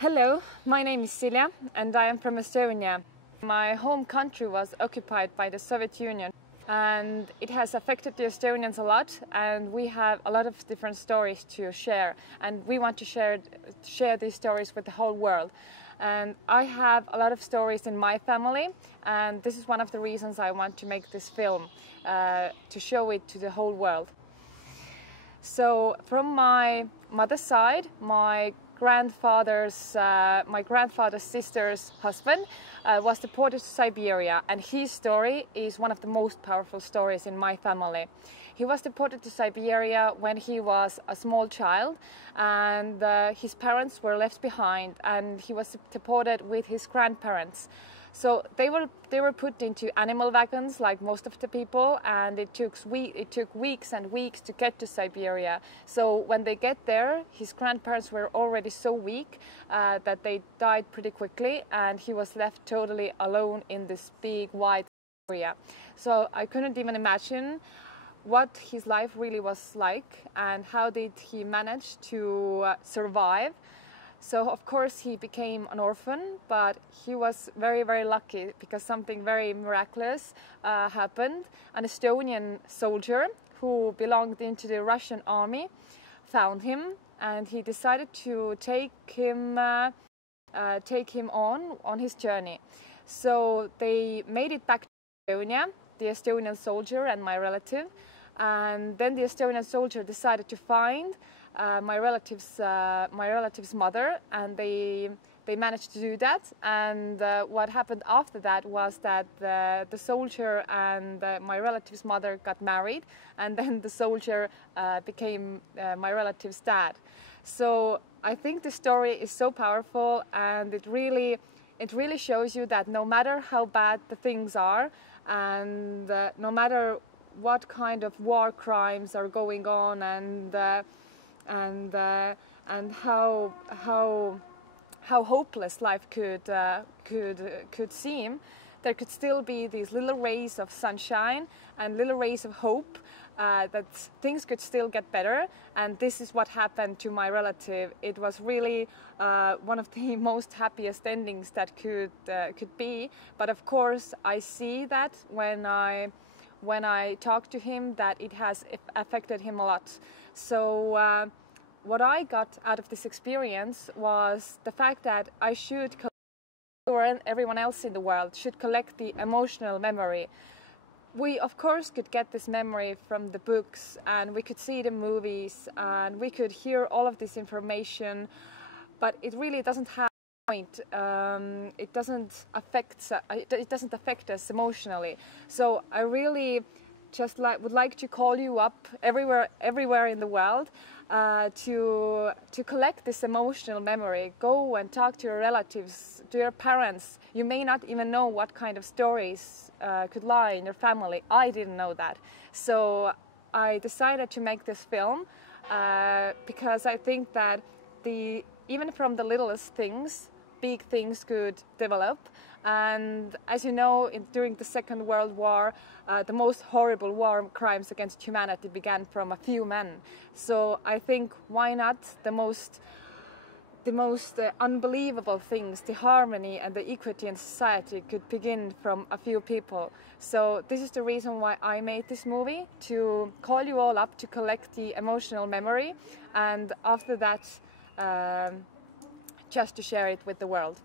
Hello, my name is Silja and I am from Estonia. My home country was occupied by the Soviet Union and it has affected the Estonians a lot, and we have a lot of different stories to share, and we want to share these stories with the whole world. And I have a lot of stories in my family, and this is one of the reasons I want to make this film, to show it to the whole world. So from my mother's side, my grandfather's sister's husband was deported to Siberia, and his story is one of the most powerful stories in my family. He was deported to Siberia when he was a small child, and his parents were left behind, and he was deported with his grandparents. So they were put into animal wagons like most of the people, and it took weeks and weeks to get to Siberia. So when they get there, his grandparents were already so weak that they died pretty quickly, and he was left totally alone in this big wide area. So I couldn't even imagine what his life really was like and how did he manage to survive. So of course he became an orphan, but he was very, very lucky because something very miraculous happened. An Estonian soldier who belonged into the Russian army found him, and he decided to take him on his journey. So they made it back to Estonia, the Estonian soldier and my relative, and then the Estonian soldier decided to find my relative's mother, and they managed to do that. And what happened after that was that the soldier and my relative's mother got married, and then the soldier became my relative's dad. So I think the story is so powerful, and it really shows you that no matter how bad the things are, and no matter what kind of war crimes are going on, and how hopeless life could seem, there could still be these little rays of sunshine and little rays of hope that things could still get better. And this is what happened to my relative. It was really one of the most happiest endings that could be. But of course, I see that when I talk to him, that it has affected him a lot. So what I got out of this experience was the fact that I should, or everyone else in the world should, collect the emotional memory. We of course could get this memory from the books, and we could see the movies, and we could hear all of this information, but it really doesn't have a point. It doesn't affect us emotionally. So I really just would like to call you up everywhere in the world to collect this emotional memory. Go and talk to your relatives, to your parents. You may not even know what kind of stories could lie in your family. I didn't know that. So I decided to make this film because I think that even from the littlest things, big things could develop. And as you know, during the Second World War, the most horrible war crimes against humanity began from a few men. So I think, why not the most unbelievable things, the harmony and the equity in society, could begin from a few people. So this is the reason why I made this movie, to call you all up to collect the emotional memory, and after that just to share it with the world.